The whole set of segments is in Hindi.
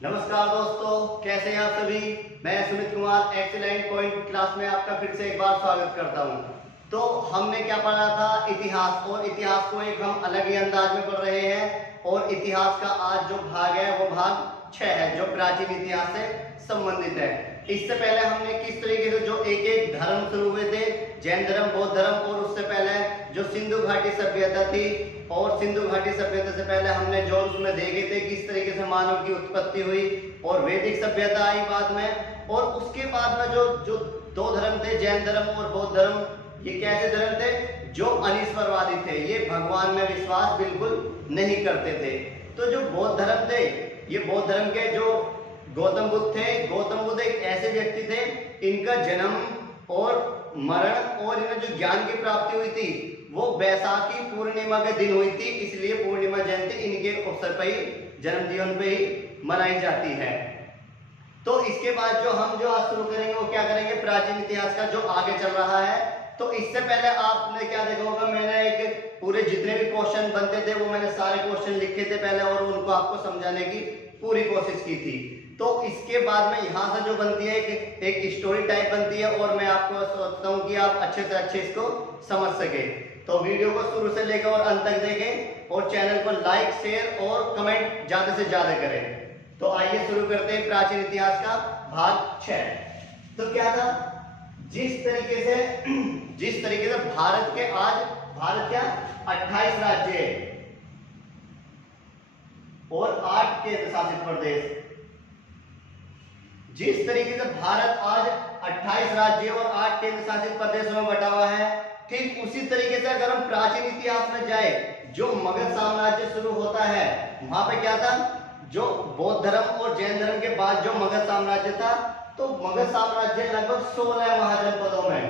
नमस्कार दोस्तों, कैसे हैं आप सभी। मैं Sumit Kumar excellent point class में आपका फिर से एक बार स्वागत करता हूं। तो हमने क्या पढ़ा था, इतिहास, और इतिहास को एक हम अलग ही अंदाज में पढ़ रहे हैं। और इतिहास का आज जो भाग है वो भाग 6 है, जो प्राचीन इतिहास से संबंधित है। इससे पहले हमने किस तरीके से जो एक एक धर्म शुरू हुए थे, जैन धर्म, बौद्ध धर्म, और उससे पहले जो सिंधु घाटी सभ्यता थी, और सिंधु घाटी सभ्यता से पहले हमने जो उसमें देखे थे किस तरीके से मानव की उत्पत्ति हुई, और वैदिक सभ्यता आई बाद में। और उसके बाद में जो जो दो धर्म थे, जैन धर्म और बौद्ध धर्म, ये कैसे धर्म थे, जो अनीश्वरवादी थे, ये भगवान में विश्वास बिल्कुल नहीं करते थे। तो जो बौद्ध धर्म थे, ये बौद्ध धर्म के जो गौतम बुद्ध थे, गौतम बुद्ध एक ऐसे व्यक्ति थे, इनका जन्म और मरण और इन्हें जो ज्ञान की प्राप्ति हुई थी वो वैशाखी पूर्णिमा के दिन हुई थी, इसलिए पूर्णिमा जयंती इनके अवसर पर ही, जन्म दिवस पे ही मनाई जाती है। तो इसके बाद जो हम जो आज शुरू करेंगे वो क्या करेंगे, प्राचीन इतिहास का जो आगे चल रहा है। तो इससे पहले आपने क्या देखा होगा, मैंने एक पूरे जितने भी क्वेश्चन बनते थे वो मैंने सारे क्वेश्चन लिखे थे पहले, और उनको आपको समझाने की पूरी कोशिश की थी। तो इसके बाद में यहाँ से जो बनती है एक स्टोरी टाइप बनती है, और मैं आपको सोचता हूँ कि आप अच्छे से अच्छे इसको समझ सके। तो वीडियो को शुरू से लेकर और अंत तक देखें, और चैनल को लाइक, शेयर और कमेंट ज्यादा से ज्यादा करें। तो आइए शुरू करते हैं प्राचीन इतिहास का भाग 6। तो क्या था, जिस तरीके से भारत के आज, भारत क्या 28 राज्य है और 8 केंद्र शासित प्रदेश। जिस तरीके से भारत आज 28 राज्यों और 8 केंद्र शासित प्रदेशों में बटा हुआ है, ठीक उसी तरीके से अगर हम प्राचीन इतिहास में जाए, जो मगध साम्राज्य शुरू होता है, वहां पे क्या था, जो बौद्ध धर्म और जैन धर्म के बाद जो मगध साम्राज्य था, तो मगध साम्राज्य लगभग 16 महाजनपदों में,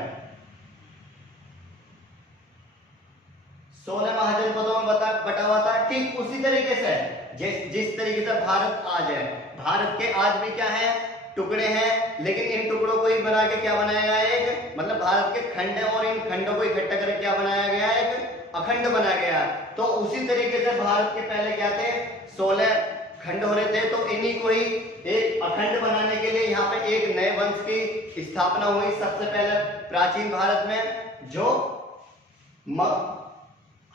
16 महाजनपदों में बटा हुआ था। ठीक उसी तरीके से जिस तरीके से भारत आज है, भारत के आज भी क्या है, टुकड़े हैं, लेकिन इन टुकड़ों को ही बना के क्या बनाया गया है, एक मतलब भारत के खंड है, और इन खंडों को इकट्ठा करके क्या बनाया गया है, एक अखंड बनाया गया। तो उसी तरीके से भारत के पहले क्या थे, 16 खंड हो रहे थे, तो इन्हीं को ही एक अखंड बनाने के लिए यहाँ पे एक नए वंश की स्थापना हुई सबसे पहले प्राचीन भारत में, जो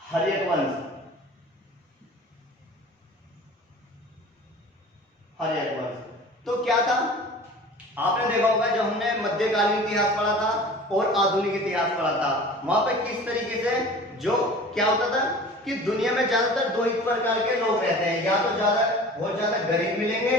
हर्यक वंश, हर्यक वंश। तो क्या था, आपने देखा होगा जो हमने मध्यकालीन इतिहास पढ़ा था और आधुनिक इतिहास पढ़ा था, वहां पे किस तरीके से जो क्या होता था कि दुनिया में ज्यादातर दो ही प्रकार के लोग रहते हैं, या तो बहुत ज्यादा गरीब मिलेंगे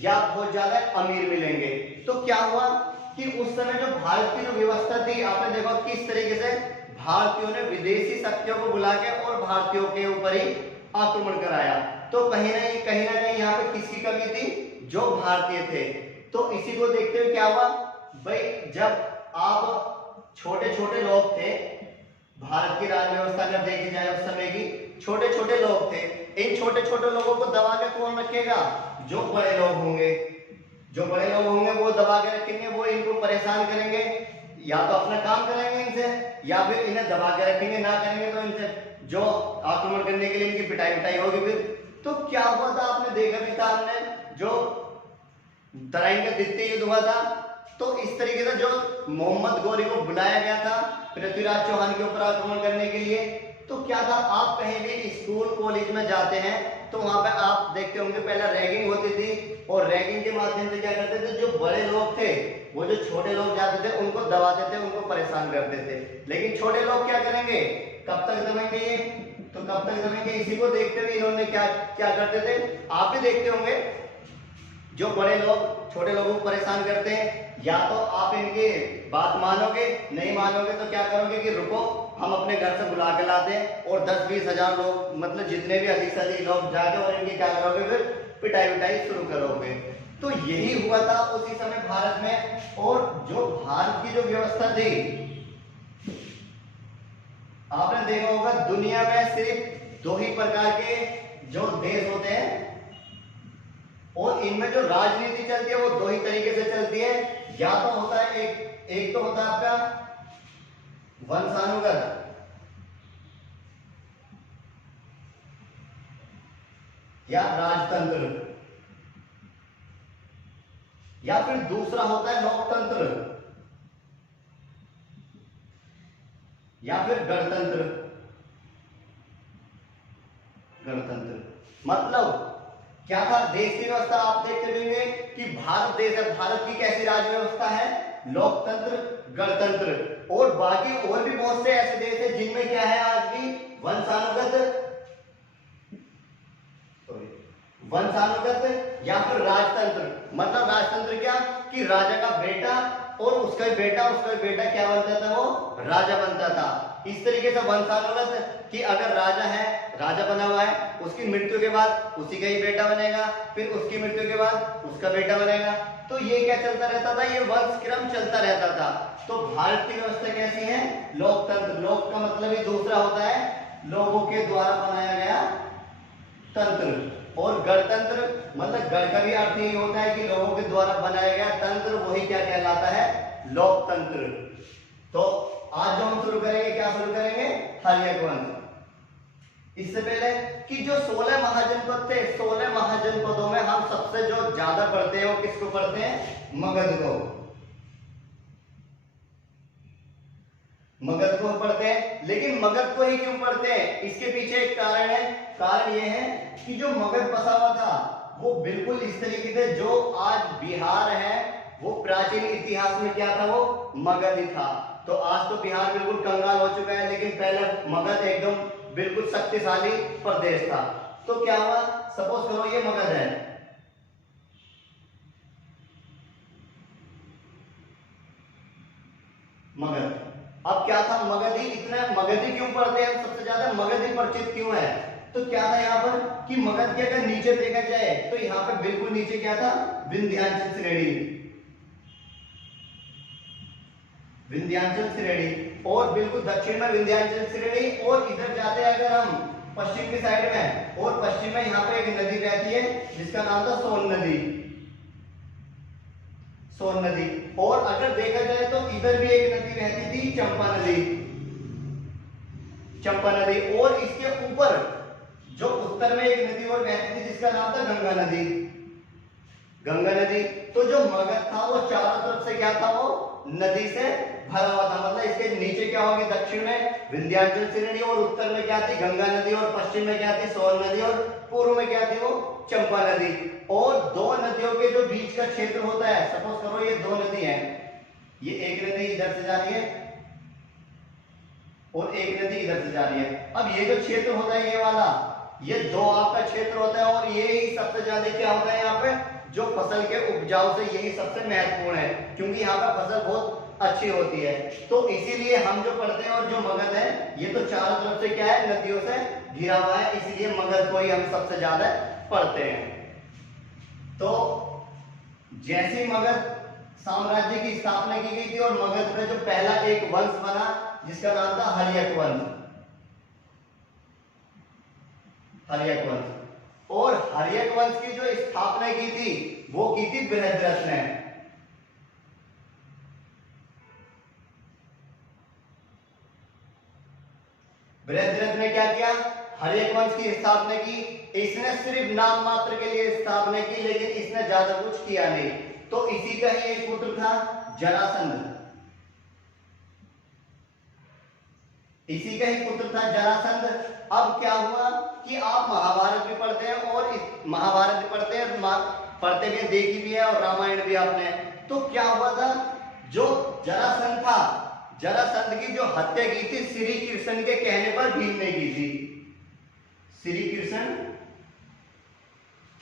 या बहुत ज्यादा अमीर मिलेंगे। तो क्या हुआ कि उस समय जो भारत की जो व्यवस्था थी, आपने देखा किस तरीके से भारतीयों ने विदेशी शक्तियों को बुला के और भारतीयों के ऊपर ही आक्रमण कराया। तो कहीं ना कहीं यहाँ पे किसकी कमी थी, जो भारतीय थे। तो इसी को देखते हुए क्या हुआ भाई, जब आप छोटे छोटे लोग थे, भारत की राज व्यवस्था अगर देखी जाए उस समय की, छोटे छोटे लोग थे, इन छोटे छोटे लोगों को दबा के कौन रखेगा, जो बड़े लोग होंगे, जो बड़े लोग होंगे वो दबा के रखेंगे, वो इनको परेशान करेंगे, या तो अपना काम कराएंगे इनसे, या फिर इन्हें दबा के रखेंगे, ना करेंगे तो इनसे जो आक्रमण करने के लिए इनकी पिटाई होगी फिर। तो क्या हुआ था, आपने देखा भी था, हमने जो तराइन का द्वितीय युद्ध हुआ था, तो इस तरीके से जो मोहम्मद गौरी को बुलाया गया था पृथ्वीराज चौहान के ऊपर आक्रमण करने के लिए। तो क्या था, आप कहीं भी स्कूल कॉलेज में जाते हैं तो वहां पे आप देखते होंगे पहले रैगिंग होती थी, और रैगिंग के माध्यम से क्या करते थे, जो बड़े लोग थे वो जो छोटे लोग जाते थे उनको दबाते थे, उनको परेशान करते थे। लेकिन छोटे लोग क्या करेंगे, कब तक दबेंगे ये, तो कब तक दबेंगे, इसी को देखते हुए इन्होंने क्या क्या करते थे, आप भी देखते होंगे, जो बड़े लोग छोटे लोगों को परेशान करते हैं, या तो आप इनकी बात मानोगे, नहीं मानोगे तो क्या करोगे कि रुको, हम अपने घर से बुला के लाते हैं, और 10-20 हजार लोग, मतलब जितने भी अधिक से अधिक लोग जाके और इनकी क्या करोगे, फिर पिटाई शुरू करोगे। तो यही हुआ था उसी समय भारत में। और जो भारत की जो व्यवस्था थी, आपने देखा होगा दुनिया में सिर्फ 2 ही प्रकार के जो देश होते हैं, और इनमें जो राजनीति चलती है वो 2 ही तरीके से चलती है, या तो होता है एक तो होता है आपका वंशानुगत, या राजतंत्र। या फिर दूसरा होता है लोकतंत्र या फिर गणतंत्र। गणतंत्र मतलब क्या था देश की व्यवस्था, आप देखते होंगे कि भारत देश है, भारत की कैसी राज्य व्यवस्था है, लोकतंत्र गणतंत्र। और बाकी और भी बहुत से ऐसे देश है जिनमें क्या है आज भी वंशानुगत या फिर राजतंत्र। मतलब राजतंत्र क्या कि राजा का बेटा और उसका भी बेटा क्या बनता था, वो राजा बनता था। इस तरीके से वंशानुगत कि अगर राजा है, राजा बना हुआ है, उसकी मृत्यु के बाद उसी का ही बेटा बनेगा, फिर उसकी मृत्यु के बाद उसका बेटा बनेगा। तो ये क्या चलता रहता था, ये वंश क्रम चलता रहता था। तो भारत की व्यवस्था कैसी है, लोकतंत्र। लोक का मतलब ही दूसरा होता है लोगों के द्वारा बनाया गया तंत्र, और गणतंत्र मतलब गण का भी अर्थ यही होता है कि लोगों के द्वारा बनाया गया तंत्र, वही क्या कहलाता है, लोकतंत्र। तो आज जो हम शुरू करेंगे, क्या शुरू करेंगे, हर्यक वंश। इससे पहले कि जो 16 महाजनपद थे, 16 महाजनपदों में हम सबसे जो ज्यादा पढ़ते हैं वो किसको पढ़ते हैं, मगध को। मगध को पढ़ते हैं। लेकिन मगध को ही क्यों पढ़ते हैं, इसके पीछे एक कारण है। कारण यह है कि जो मगध बसा हुआ था वो बिल्कुल इस तरीके से, जो आज बिहार है वो प्राचीन इतिहास में क्या था, वो मगध ही था। तो आज तो बिहार बिल्कुल कंगाल हो चुका है, लेकिन पहले मगध एकदम बिल्कुल शक्तिशाली प्रदेश था। तो क्या हुआ, सपोज करो ये मगध है, मगध। अब क्या था, मगध ही इतना, मगध ही क्यों पढ़ते हैं सबसे ज्यादा, मगध ही परिचित क्यों है। तो क्या था यहाँ पर कि मगध के अगर नीचे देखा जाए तो यहाँ पे बिल्कुल नीचे क्या था, विंध्याचल श्रेणी, विंध्याचल श्रेणी, और बिल्कुल दक्षिण में विंध्याचल श्रेणी। और इधर जाते हैं अगर हम पश्चिम की साइड में, और पश्चिम में यहाँ पे एक नदी बहती है जिसका नाम था सोन नदी, सोन नदी। और अगर देखा जाए तो इधर भी एक नदी बहती थी, चंपा नदी, चंपा नदी। और इसके ऊपर जो उत्तर में एक नदी और बहती थी जिसका नाम था गंगा नदी, गंगा नदी। तो जो मगध था वो चारों तरफ से क्या था, वो नदी से भरा हुआ था। मतलब इसके नीचे क्या होगी, दक्षिण में विंध्याचल श्रेणी, और उत्तर में क्या थी, गंगा नदी, और पश्चिम में क्या थी, सोन नदी, और पूर्व में क्या थी, वो चंपा नदी। और दो नदियों के जो बीच का क्षेत्र होता है, सपोज करो ये दो नदी है, ये एक नदी इधर से जा रही है और एक नदी इधर से जा रही है। अब ये जो क्षेत्र होता है ये वाला, ये दो आपका क्षेत्र होता है, और ये ही सबसे ज्यादा क्या होता है यहाँ पे, जो फसल के उपजाऊ से यही सबसे महत्वपूर्ण है, क्योंकि यहाँ पे फसल बहुत अच्छी होती है। तो इसीलिए हम जो पढ़ते हैं, और जो मगध है ये तो चारों तरफ से क्या है, नदियों से घिरा हुआ है, इसलिए मगध को ही हम सबसे ज्यादा पढ़ते हैं। तो जैसे मगध साम्राज्य की स्थापना की गई थी, और मगध में जो पहला एक वंश बना जिसका नाम था हर्यक वंश, हर्यक वंश। और हर्यक वंश की जो स्थापना की थी वो की थी बृहद्रथ ने। बृहद्रथ ने क्या किया, हर्यक वंश की स्थापना की। इसने सिर्फ नाम मात्र के लिए स्थापना की, लेकिन इसने ज्यादा कुछ किया नहीं। तो इसी का ही एक पुत्र था जरासंध, इसी का ही पुत्र था जरासंध। अब क्या हुआ कि आप महाभारत भी पढ़ते हैं, और महाभारत भी पढ़ते हैं, पढ़ते भी देखी भी है, और रामायण भी आपने। तो क्या हुआ था, जो जरासंध था, जरासंध की जो हत्या की थी श्री कृष्ण के कहने पर भीम ने की थी, श्री कृष्ण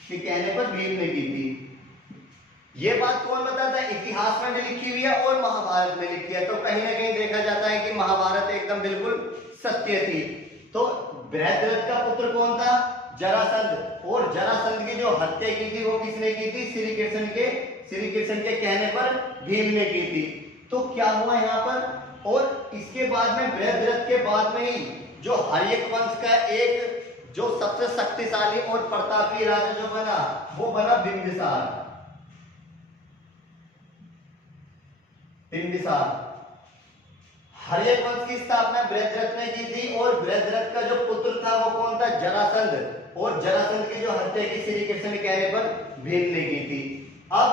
के कहने पर भीम ने की थी। ये बात कौन बताता है, इतिहास में भी लिखी हुई है और महाभारत में लिखी है। तो कहीं ना कहीं देखा जाता है कि महाभारत एकदम बिल्कुल सत्य थी। तो बृहद्रथ का पुत्र कौन था, जरासंध। और जरासंध की जो हत्या की थी वो किसने की थी, श्री कृष्ण के कहने पर भीम ने की थी। तो क्या हुआ यहाँ पर, और इसके बाद में बृहद्रथ के बाद में ही जो हर्यक वंश का एक जो सबसे शक्तिशाली और प्रतापी राजा जो बना, वो बना बिंबिसार। बिंबिसार। हर्यक वंश की स्थापना बृहद्रथ ने की थी, और बृहद्रथ का जो पुत्र था वो कौन था, जरासंध। और जरासंध की जो हत्या की श्री कृष्ण के कहने पर भीम ने की थी। अब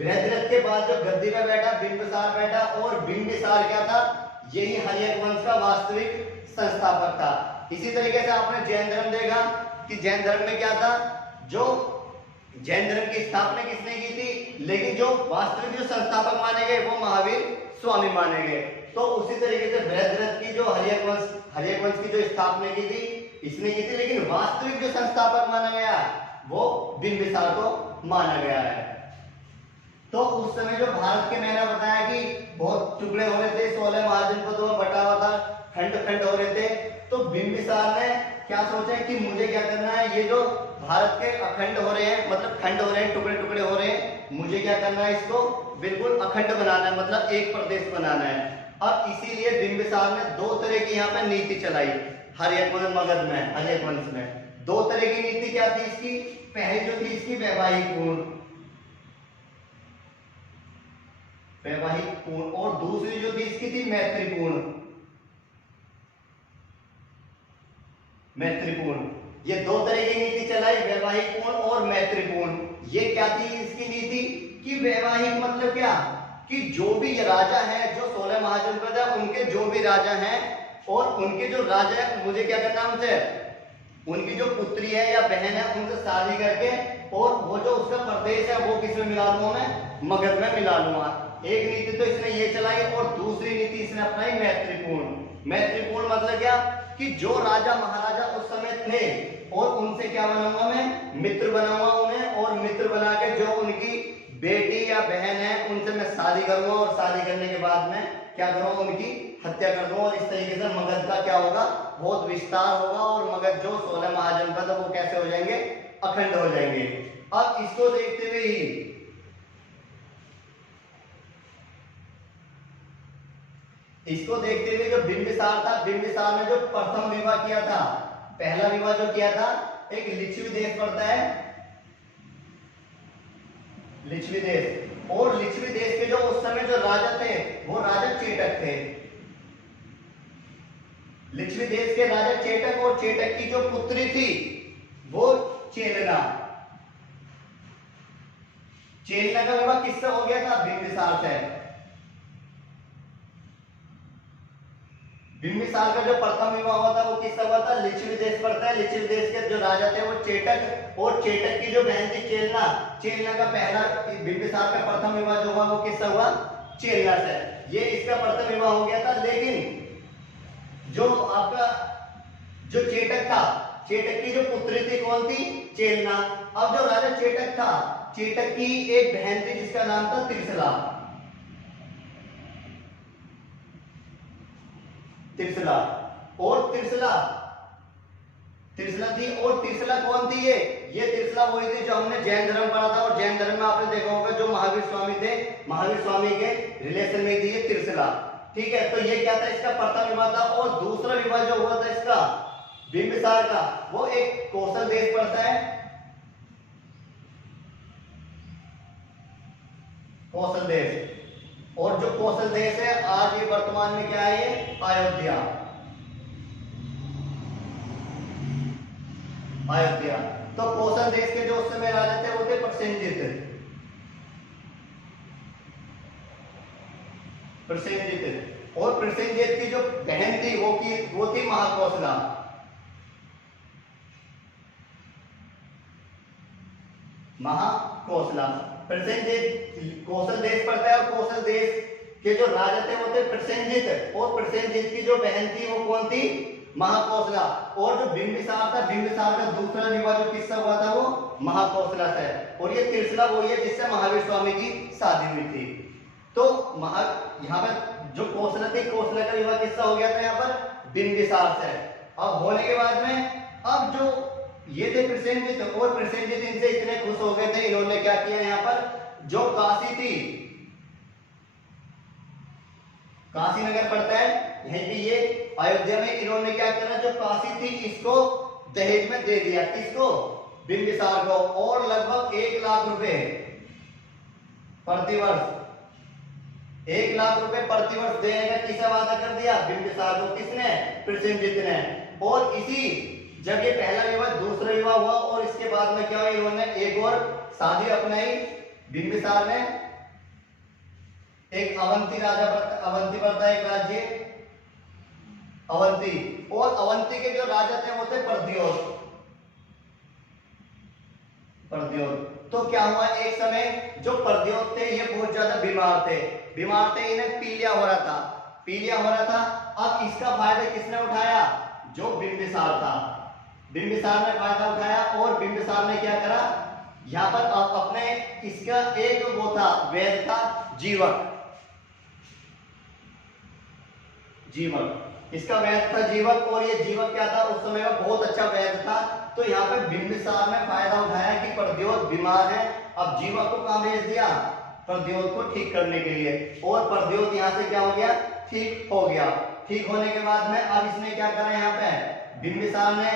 बृहद्रथ के बाद जो गद्दी में बैठा बिंबिसार बैठा, और बिंबिसार क्या था, यही हर्यक वंश का वास्तविक संस्थापक था। इसी तरीके से आपने जैन धर्म देखा कि जैन धर्म में क्या था, जो जैन धर्म की स्थापना किसने की थी, लेकिन जो वास्तविक जो संस्थापक माने गए वो महावीर स्वामी माने गए। तो उसी तरीके से बृहद्रथ की जो हर्यक वंश की जो स्थापना की थी इसने की थी, लेकिन वास्तविक जो संस्थापक माना गया वो बिंबिसार को माना गया है। तो उस समय जो भारत के, मैंने बताया कि बहुत टुकड़े हो रहे थे, 16 महाजनपदों में बटा हुआ था, खंड खंड हो रहे थे। तो बिंबिसार ने क्या सोचा कि मुझे क्या करना है, ये जो भारत के अखंड हो रहे हैं, मतलब खंड हो रहे हैं, टुकड़े टुकड़े हो रहे हैं, मुझे क्या करना है, इसको बिल्कुल अखंड बनाना है, मतलब एक प्रदेश बनाना है। अब इसीलिए बिंबिसार ने दो तरह की यहाँ पे नीति चलाई हर्यक वंश मगध में, हर्यक वंश में। दो तरह की नीति क्या थी इसकी, पहली जो थी इसकी वैवाहिक पूर्ण, और दूसरी जो थी इसकी थी मैत्रीपूर्ण। ये दो तरह की नीति चलाई, वैवाहिक पूर्ण और मैत्रीपूर्ण। ये क्या थी इसकी नीति कि वैवाहिक मतलब क्या, कि जो भी राजा है, जो 16 महाजनपद है, उनके जो भी राजा हैं और उनके जो राजा है, मुझे क्या करना है उनसे, उनकी जो पुत्री है या बहन है उनसे शादी करके, और वो जो उसका प्रदेश है वो किसमें मिला लूंगा मैं, मगध में मिला लूंगा। एक नीति तो इसने ये चलाई, और दूसरी नीति इसने अपनाई मैत्रीपूर्ण मतलब क्या, कि जो राजा महाराजा उस समय थे और उनसे क्या बनाऊंगा मैं, मित्र बनाऊंगा उन्हें, और मित्र बना के जो उनकी बेटी या बहन है उनसे मैं शादी करूंगा, और शादी करने के बाद में क्या करूंगा, उनकी हत्या कर दूंगा। और इस तरीके से मगध का क्या होगा, बहुत विस्तार होगा, और मगध जो 16 महाजनपद है वो कैसे हो जाएंगे, अखंड हो जाएंगे। अब इसको देखते हुए ही जो बिंबिसार था, बिंबिसार ने जो प्रथम विवाह किया था, पहला विवाह जो किया था, एक लिच्छवी देश पड़ता है, लिच्छवी देश, और लिच्छवी देश के जो उस समय जो राजा थे वो राजा चेटक थे। लिच्छवी देश के राजा चेटक, और चेटक की जो पुत्री थी वो चेलना का विवाह किससे हो गया था, बिंबिसार से। बिंबिसार का जो प्रथम विवाह हुआ था वो किससे हुआ था, लिच्छवी देश पड़ता है, लिच्छवी देश के जो राजा थे वो चेटक, और चेटक की जो बहन थी चेलना का पहला, बिंबिसार का प्रथम विवाह जो हुआ वो किससे हुआ, चेलना से। ये इसका प्रथम विवाह हो गया था। लेकिन जो आपका जो चेटक था, चेटक की जो पुत्री थी कौन थी, चेलना। अब जो राजा चेटक था, चेटक की एक बहन थी जिसका नाम था त्रिशला और त्रिशला थी। और त्रिशला कौन थी, ये त्रिशला वही थी जो हमने जैन धर्म पढ़ा था, और जैन धर्म में आपने देखा होगा जो महावीर स्वामी थे, महावीर स्वामी के रिलेशन में थी ये त्रिशला। ठीक है, तो ये क्या था, इसका प्रथम विवाह था। और दूसरा विवाह जो हुआ था इसका बिंबिसार का, वो एक कौशल देश पड़ता है, कौशल देश। और जो कौशल देश है आज ये वर्तमान में क्या है, ये अयोध्या। तो कौशल देश के जो उस समय राजा थे वो थे प्रसेनजित। और प्रसेनजित की जो बहन थी वो थी महाकौशला। प्रसेनजित कौशल देश पड़ता है, और कौशल देश के जो राजा थे वो थे प्रसेनजित, और प्रसेनजित की जो बहन थी वो कौन थी, महाकौशला। और जो बिंबिसार था, बिंबिसार का दूसरा विवाह जो किससे हुआ था वो महाकौशला से। और ये त्रिशला वही है जिससे महावीर स्वामी की शादी हुई थी। तो यहाँ पर जो कौशला थी, कौशला का विवाह किससे हो गया था, यहाँ पर बिंबिसार से। अब होने के बाद में अब जो ये थे प्रसेनजित, और प्रसेनजित इनसे इतने खुश हो गए थे, इन्होंने क्या किया, यहाँ पर जो काशी थी, काशी नगर पड़ता है यहीं पे, ये अयोध्या में, इन्होंने क्या करा, जो काशी थी इसको दहेज में दे दिया, किसको, बिंबिसार को। और लगभग 1 लाख रुपए प्रतिवर्ष, 1 लाख रुपए प्रतिवर्ष देने का किसे वादा कर दिया, बिंबिसार को। किसने, प्रसेनजित ने। और इसी जब ये पहला विवाह, दूसरा विवाह हुआ, और इसके बाद में क्या हुआ, इन्होंने एक और शादी अपनाई बिंबिसार ने, एक अवंती पड़ता है, एक राज्य अवंती, और अवंती के जो राजा थे वो थे प्रद्योत। तो क्या हुआ, एक समय जो प्रद्योत थे ये बहुत ज्यादा बीमार थे, इन्हें पीलिया हो रहा था। अब इसका फायदा किसने उठाया, जो बिंबिसार था, बिंबिसार ने फायदा उठाया, और बिंबिसार ने क्या करा, यहाँ पर अपने इसका एक वो था वैद्य था जीवक, इसका वैद्य था जीवक, और ये जीवक क्या था, उस समय में बहुत अच्छा वैद्य था। तो यहाँ पे बिंबिसार ने फायदा उठाया कि प्रद्योत बीमार है, अब जीवक को कहाँ भेज दिया, प्रद्योत को ठीक करने के लिए, और प्रद्योत यहाँ से क्या हो गया, ठीक हो गया। ठीक होने के बाद में अब इसने क्या करा, यहाँ पे बिंबिसार ने,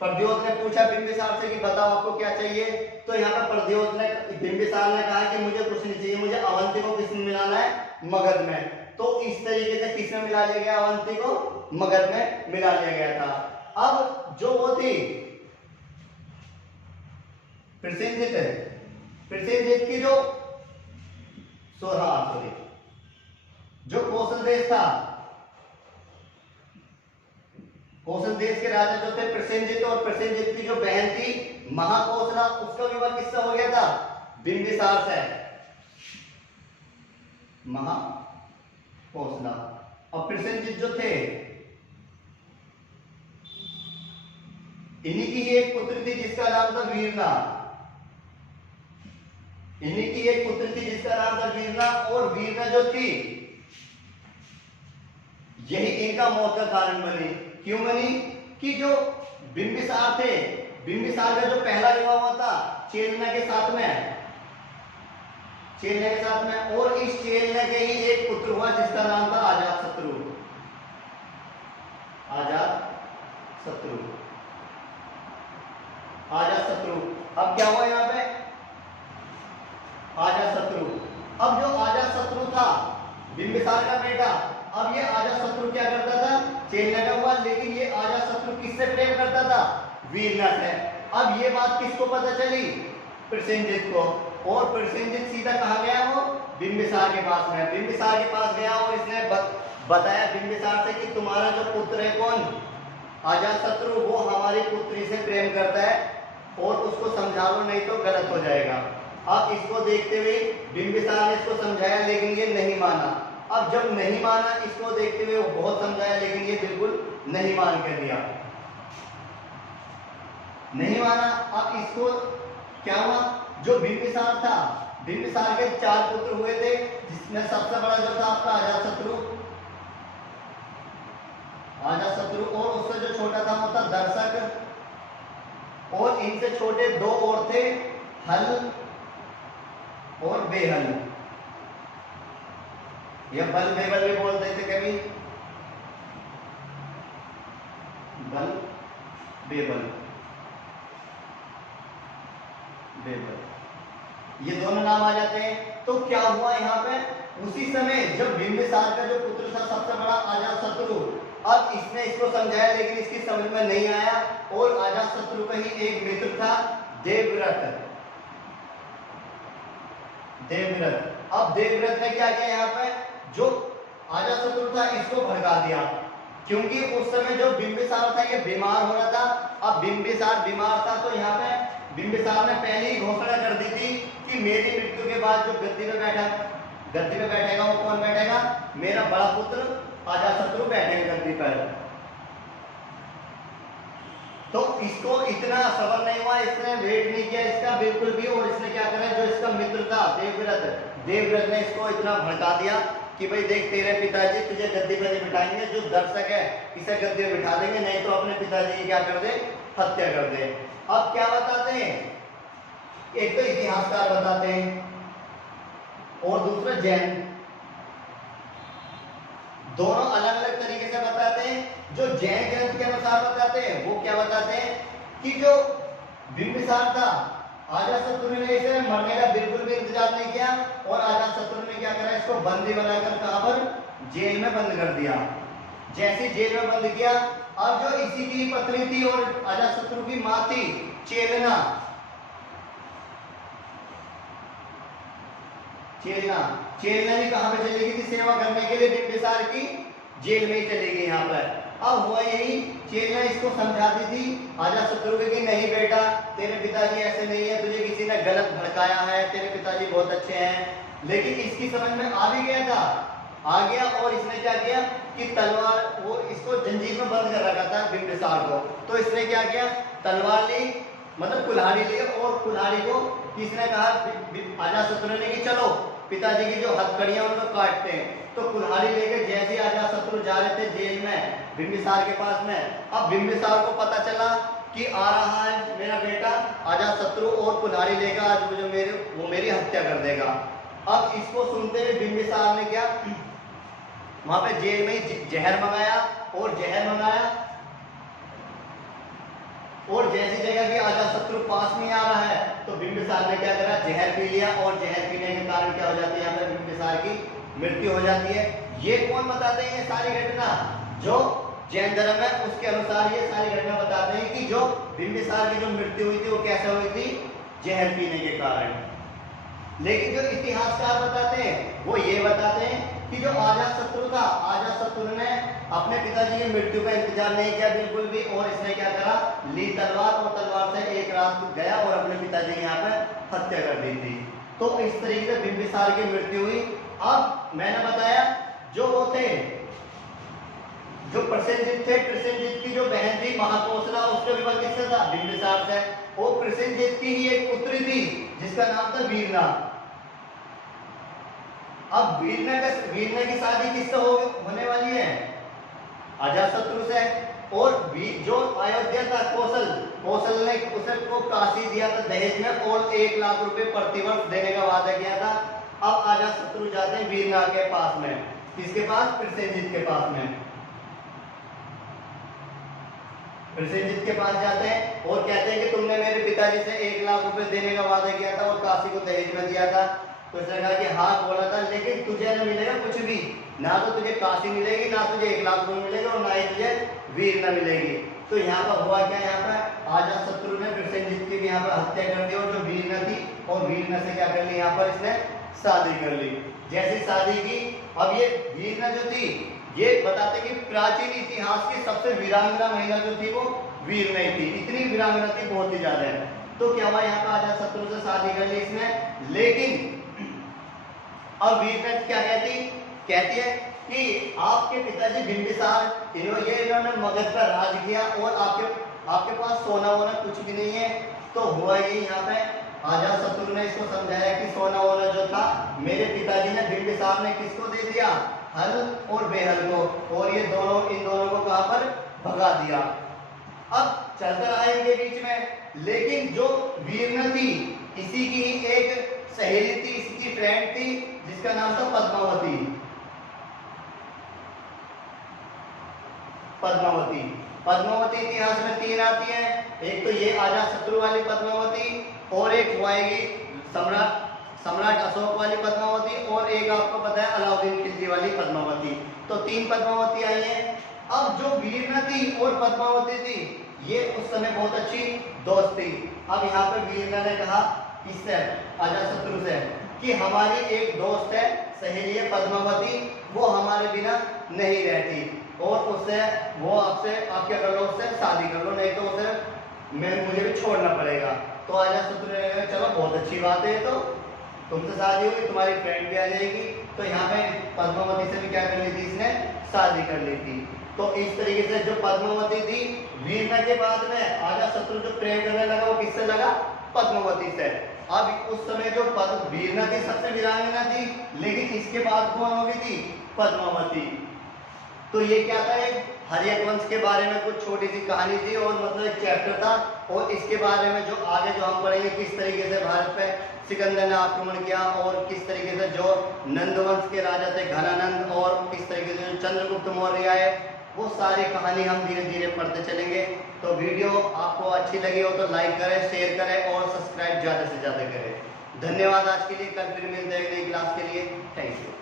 प्रद्योत ने पूछा बिंबिसार से कि बताओ आपको क्या चाहिए, तो यहाँ पे प्रद्योत ने, बिंबिसार ने कहा कि मुझे कुछ नहीं चाहिए, मुझे अवंती को किसमें मिलाना है, मगध में। तो इस तरीके से किसमें मिला लिया गया, अवंती को मगध में मिला लिया गया था। अब जो वो थी प्रसेनजित की जो जो कौशल देश था, कौशल देश के राजा जो थे प्रसेनजित, और प्रसेनजित की जो बहन थी महाकौशला, उसका विवाह किससे हो गया था, बिंबिसार से, महाकौशला। और प्रसेनजित जो थे इन्हीं की एक पुत्री थी जिसका नाम था वीरना, और वीरना जो थी यही इनका मौत का कारण बनी। क्यों बनी, कि जो बिंबिसार थे, बिंबिसार का जो पहला विवाह हुआ था चेलना के साथ में, और इस चेलना के ही एक पुत्र हुआ जिसका नाम था अजातशत्रु। अब क्या हुआ यहाँ पे, अजातशत्रु, अब जो अजातशत्रु था बिंबिसार का बेटा, अब ये अजातशत्रु क्या करता था, चेलना का हुआ, लेकिन ये अजातशत्रु किससे प्रेम करता था, वीरना से। अब ये बात किसको पता चली, प्रसेनजित को, और प्रसेनजित सीधा कहाँ गया, वो बिंबिसार के पास में, बिंबिसार के पास गया, और इसने बताया बिंबिसार से कि तुम्हारा जो पुत्र है कौन, अजातशत्रु, वो हमारी पुत्री से प्रेम करता है, और उसको समझा लो नहीं तो गलत हो जाएगा। अब इसको देखते हुए बिंबिसार ने इसको समझाया, लेकिन ये नहीं माना। अब जब नहीं माना, इसको देखते हुए वो बहुत समझाया, लेकिन ये बिल्कुल नहीं मान कर दिया, नहीं माना। अब इसको क्या हुआ, जो बिंबिसार था, बिंबिसार के 4 पुत्र हुए थे, जिसमें सबसे बड़ा जो था आपका अजातशत्रु, और उससे जो छोटा था वो था दर्शक, और इनसे छोटे 2 और थे, हल और बेहल, या बल बेबल भी बोलते थे कभी, बल बेबल, ये दोनों नाम आ जाते हैं। तो क्या हुआ यहाँ पे, उसी समय जब बिंबिसार का जो पुत्र था सबसे बड़ा अजातशत्रु, अब इसने इसको समझाया, लेकिन इसकी समझ में नहीं आया, और अजातशत्रु का ही एक मित्र था देवव्रत। अब देवव्रत ने क्या किया, यहाँ पे जो अजातशत्रु था इसको भड़का दिया, क्योंकि उस समय जो बिंबिसार था ये बीमार हो रहा था। अब बिंबिसार बीमार था, तो यहाँ पे बिंबिसार ने पहले ही घोषणा कर दी थी कि मेरी मृत्यु के बाद जो गद्दी पे बैठेगा वो कौन बैठेगा, मेरा बड़ा पुत्र अजातशत्रु बैठेगा गद्दी पर। तो इसको इतना सबर नहीं हुआ, इसने वेट नहीं किया इसका बिल्कुल भी, और इसने क्या करा, जो इसका मित्र था देवव्रत ने इसको इतना भड़का दिया कि भाई देख, तेरे पिताजी तुझे गद्दी पर बिठाएंगे, जो दर्शक है इसे गद्दी पर बिठा देंगे, नहीं तो अपने पिताजी की क्या कर दे, हत्या कर दे। अब क्या बताते हैं, एक तो इतिहासकार बताते हैं, और दूसरा जैन, दोनों अलग अलग तरीके से बताते हैं। जो जैन ग्रंथ के अनुसार बताते हैं वो क्या बताते हैं कि जो बिंबिसार था, अजातशत्रु ने इसे मरने का बिल्कुल भी इंतजार नहीं किया, और अजातशत्रु ने क्या करा, इसको बंदी बनाकर कहां पर, जेल में बंद कर दिया। जैसे जेल में बंद किया, अब जो इसी की पत्नी थी और अजातशत्रु की मां थी चेलना, चेलना, चेलना भी कहाँ पे चली गई थी सेवा करने के लिए? बिंबिसार की जेल में ही चली गई यहाँ पर। अब हुआ यही, चेलना इसको समझाती थी अजातशत्रु को कि नहीं बेटा, तेरे पिताजी ऐसे नहीं है, तुझे किसी ने गलत भड़काया है, तेरे पिताजी बहुत अच्छे हैं। लेकिन इसकी समझ में आ भी गया था, आ गया, और इसने क्या किया कि तलवार, वो इसको जंजीर में बंद कर रखा था बिंबिसार को, तो इसने क्या किया, तलवार ली, मतलब कुल्हाड़ी ली, और कुल्हाड़ी को किसने कहा, अजातशत्रु ने, कि चलो पिताजी की जो हथकड़ियां उनको काटते हैं। तो कुल्हाड़ी लेके जैसे अजातशत्रु जा रहे थे जेल में बिंबिसार के पास में, अब बिंबिसार को पता चला कि आ रहा है मेरा बेटा अजातशत्रु और कुल्हाड़ी लेकर आज वो मेरी हत्या कर देगा। अब इसको सुनते हुए बिंबिसार ने क्या, वहां पे जेल में जहर मंगाया, और जहर मंगाया, और जैसी जगह कि अजातशत्रु पास में आ रहा है तो बिंबिसार ने क्या करा, जहर पी लिया, और जहर पीने के कारण क्या हो जाती है, यहाँ पे बिंबिसार की मृत्यु हो जाती है। ये कौन बताते हैं ये सारी घटना? जो जैन धर्म है उसके अनुसार ये सारी घटना बताते हैं कि जो बिंबिसार की जो मृत्यु हुई थी वो कैसे हुई थी, जहर पीने के कारण। लेकिन जो इतिहासकार बताते हैं वो ये बताते हैं कि जो अजातशत्रु था, अजातशत्रु ने अपने पिताजी की मृत्यु का इंतजार नहीं किया बिल्कुल भी, और इसने क्या करा, ली तलवार, और तलवार से एक रात गया और अपने पिताजी की यहाँ पे हत्या कर दी थी। तो इस तरीके से बिंबिसार की मृत्यु हुई। अब मैंने बताया जो वो थे, जो प्रसेनजित थे, प्रसेनजित की जो बहन थी महाकोसला, उसका विवाह किससे था, बिंबिसार से। वो प्रसेनजित की ही एक पुत्री थी जिसका नाम था वीरना। अब वीरना की शादी किससे होने वाली है, अजातशत्रु से। और जो अयोध्या था कौशल ने उसे को काशी दिया था दहेज में, और 1 लाख रुपए प्रतिवर्ष देने का वादा किया था। अब अजातशत्रु जाते हैं वीरना के पास में, किसके पास, प्रसेनजित के पास में, प्रसेनजित के पास जाते हैं और कहते हैं कि तुमने मेरे पिताजी से 1 लाख रुपए देने का वादा किया था और काशी को दहेज में दिया था। तो उसने कहा कि हाँ बोला था, लेकिन तुझे न मिलेगा कुछ भी, ना तो तुझे काशी मिलेगी, ना तुझे 1 लाख रुपए मिलेगा, और ना ही तुझे वीरना मिलेगी। तो यहाँ पर हुआ क्या, यहाँ पर अजातशत्रु ने प्रसेनजित की यहाँ पर हत्या कर दी, और जो वीरना थी, और वीरना से क्या कर ली, यहाँ पर इसने शादी कर ली। जैसी शादी की, अब ये वीरना जो थी, ये बताते कि प्राचीन इतिहास की सबसे वीरांगना महिला जो थी वो वीरना ही थी। इतनी वीरांगना थी, बहुत ही ज्यादा है। तो क्या हुआ, यहाँ पर अजातशत्रु से शादी कर ली इसने। लेकिन अब वीरना क्या कहती है कि आपके पिताजी बिंबिसार इन्होंने मगध पर राज किया, और आपके पास सोना वोना कुछ भी नहीं है। तो हुआ ये, यहाँ पे अजातशत्रु ने इसको समझाया कि सोना वोना जो था मेरे पिताजी ने, बिंबिसार ने किसको दे दिया, हल और बेहल को, और ये इन दोनों को कहां पर भगा दिया। अब चलता रहा इनके बीच में, लेकिन जो वीरना थी इसी की ही एक सहेली थी, इसी की फ्रेंड थी, जिसका नाम था पद्मावती। पद्मावती इतिहास में 3 आती है, एक तो ये अजातशत्रु वाली पद्मावती, और एक हुआएगी सम्राट अशोक वाली पद्मावती, और एक आपको पता है अलाउद्दीन खिलजी वाली पद्मावती। तो 3 पद्मावती आई हैं। अब जो वीरना थी और पद्मावती थी, ये उस समय बहुत अच्छी दोस्त थी। अब यहाँ पे वीरना ने कहा इससे, अजातशत्रु से, कि हमारी एक दोस्त है, सहेली है पद्मावती, वो हमारे बिना नहीं रहती, और उससे वो आप क्या कर लो, उससे शादी कर लो, नहीं तो उसे मुझे भी छोड़ना पड़ेगा। तो अजातशत्रु ने कहा चलो बहुत अच्छी बात है, तो तुमसे शादी होगी, तुम्हारी फ्रेंड भी आ जाएगी। तो यहाँ पे पद्मावती से भी क्या कर ली थी, इसने शादी कर ली थी। तो इस तरीके से जो पद्मावती थी, वीरना के बाद में अजातशत्रु जो प्रेम करने लगा वो किससे लगा, पद्मावती से। अब उस समय जो वीरना थी सबसे वीरांगना थी, लेकिन इसके बाद कौन हो गई थी, पद्मावती। तो ये क्या था, एक हर्यक वंश के बारे में कुछ छोटी सी कहानी थी, और मतलब एक चैप्टर था, और इसके बारे में जो आगे जो हम पढ़ेंगे किस तरीके से भारत पे सिकंदर ने आक्रमण किया, और किस तरीके से जो नंद वंश के राजा थे घनानंद, और किस तरीके से जो चंद्रगुप्त मौर्य आए, वो सारी कहानी हम धीरे धीरे पढ़ते चलेंगे। तो वीडियो आपको अच्छी लगी हो तो लाइक करें, शेयर करें, और सब्सक्राइब ज़्यादा से ज़्यादा करें। धन्यवाद आज के लिए, कल फिर मिलते हैं नई क्लास के लिए। Thank you.